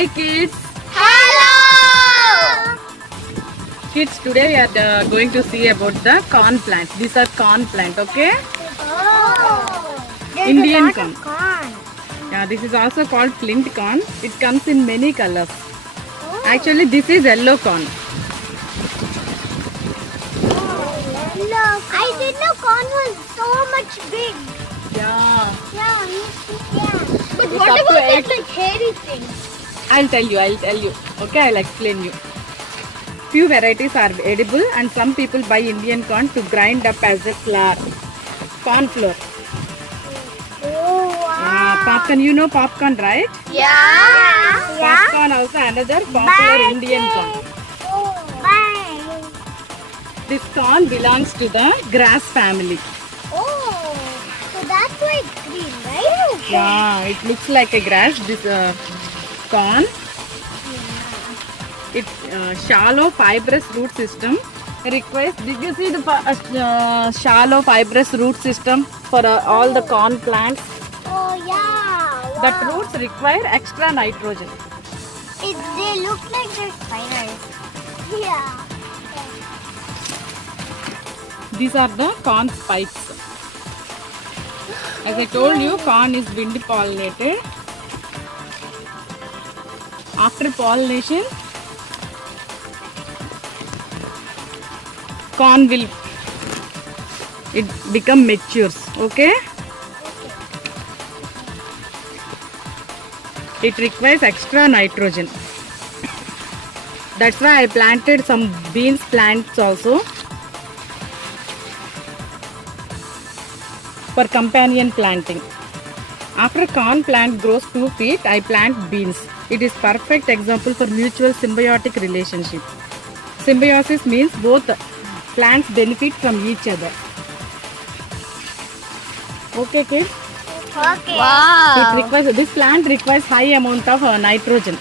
Hi kids. Hello! Kids, today we are going to see about the corn plants. These are corn plant, okay? Oh! There's Indian a lot corn. of corn. Yeah, this is also called flint corn. It comes in many colors. Oh. Actually, this is yellow corn. Yellow. I didn't know corn was so much big. Yeah. Yeah. But It's what up to about that 8. like hairy thing? I'll tell you. Okay, I'll explain you. Few varieties are edible and some people buy Indian corn to grind up as a flour. Corn flour. Oh wow. Popcorn, you know popcorn, right? Yeah. Popcorn also another popular Indian corn. Bye. This corn belongs to the grass family. Oh. So that's why it's green, right? Yeah, it looks like a grass. This corn. It's shallow fibrous root system. Requires. Did you see the shallow fibrous root system for all the corn plants? Oh yeah. Wow. That roots require extra nitrogen. They look like they're spiders. Yeah. These are the corn spikes. As I told you, corn is wind pollinated. After pollination, corn will become matures. Okay? It requires extra nitrogen. That's why I planted some beans plants also for companion planting. After corn plant grows 2 feet, I plant beans. It is perfect example for mutual symbiotic relationship. Symbiosis means both plants benefit from each other. Okay, kids? Okay. This plant requires high amount of nitrogen.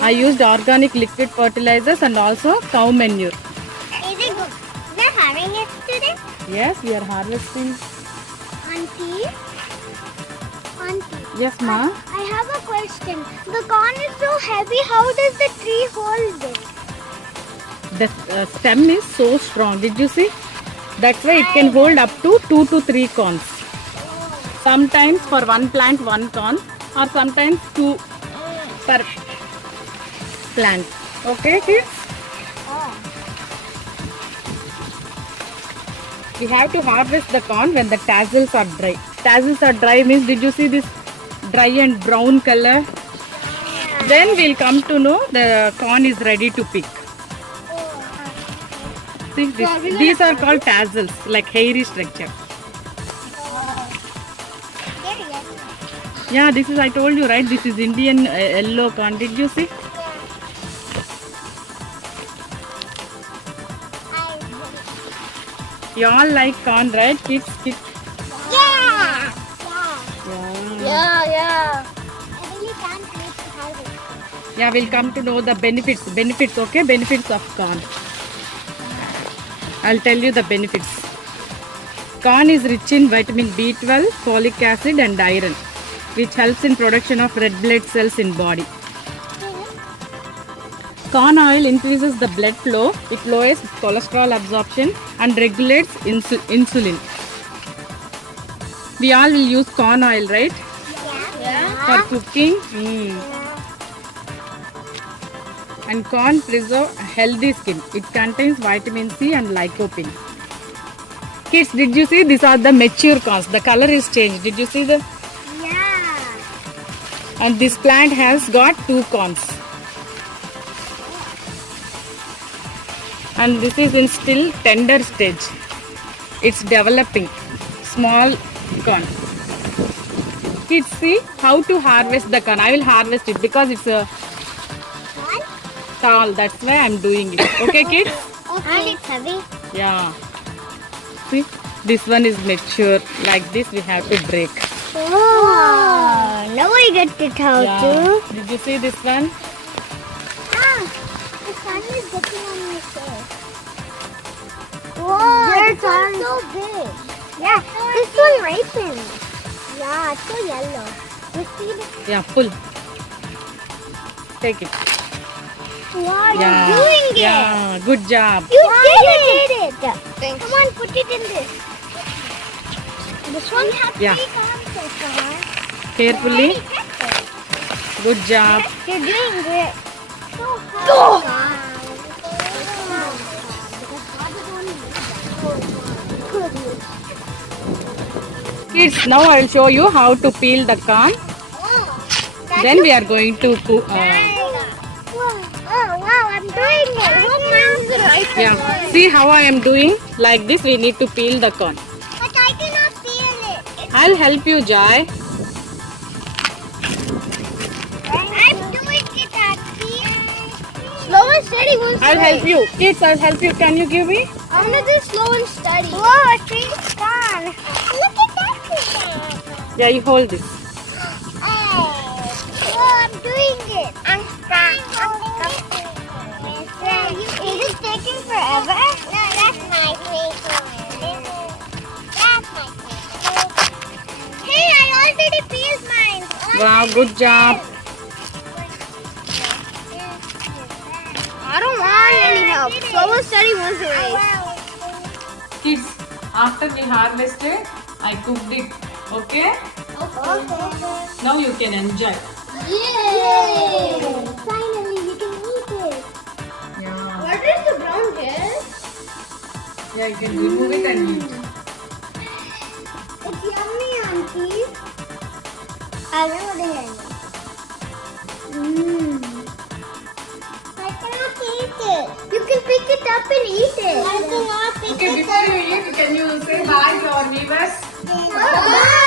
I used organic liquid fertilizers and also cow manure. Is it good? They're having it today? Yes, we are harvesting. Auntie? Yes, ma. I have a question. The corn is so heavy. How does the tree hold it? The stem is so strong. Did you see? That's why it can hold up to 2 to 3 corns. Sometimes for one plant, 1 corn, or sometimes 2 per plant. Okay, kids? Oh. We have to harvest the corn when the tassels are dry. Tassels are dry means, did you see this dry and brown color? Then we'll come to know the corn is ready to pick. See, these are called tassels, like hairy structure. Yeah, this is, I told you, right? This is Indian yellow corn. Did you see? You all like corn, right? Kids? Yeah. Yeah. Yeah. I really can't wait to have it. Yeah, we'll come to know the benefits. Okay? Benefits of corn. I'll tell you the benefits. Corn is rich in vitamin B12, folic acid and iron, which helps in production of red blood cells in body. Corn oil increases the blood flow, it lowers cholesterol absorption and regulates insulin. We all will use corn oil, right? For cooking. And corn preserves healthy skin. It contains vitamin C and lycopene. Kids, did you see? These are the mature corns. The color is changed. Did you see the? Yeah. And this plant has got 2 corns. And this is in still tender stage. It's developing. Small corn. Kids, see how to harvest the corn. I will harvest it because it's a tall. That's why I'm doing it. Okay, kids? And it's heavy. Yeah. See, this one is mature. Like this, we have to break. Oh, now I get it how to. Did you see this one? Ah, the sun is getting on my face. Whoa, this one's so big. Yeah, this one ripened. Yeah, it's so yellow. You see this? Yeah, full. Take it. Wow, Yeah. you're doing it. Yeah. Good job. You did it. Thanks. Come on, put it in this. This one has Yeah. 3 cons so far. Carefully. Good job. You're doing great. So hard. Kids, now I will show you how to peel the corn. Then we are going to cook. Oh wow, I'm doing it. Hope mine's the right Yeah. one. See how I am doing? Like this, we need to peel the corn. But I cannot feel it. I'll help you, Joy. I'm doing it, Auntie. Slow and steady. I'll help you. Kids, I'll help you. Can you give me? I'm gonna do slow and steady. Whoa, a tree's gone. Look at that tree. Yeah, you hold this. Whoa, I'm doing it. I'm strong. Is it taking forever? No, that's my favorite. That's my favorite. Hey, I already peeled mine. Wow, good job. I don't want any help. Slow and steady wins the race. Kids, after we harvested, I cooked it. Okay? Okay. Now you can enjoy. Yay! Finally, we can eat it. Yeah. What is the brown hair? Yeah, you can remove it and eat. It's yummy, Auntie. I know what it is. I cannot eat it. You can pick it up and eat it. I cannot pick Okay, it before you eat, can you say bye to our viewers? up. Bye.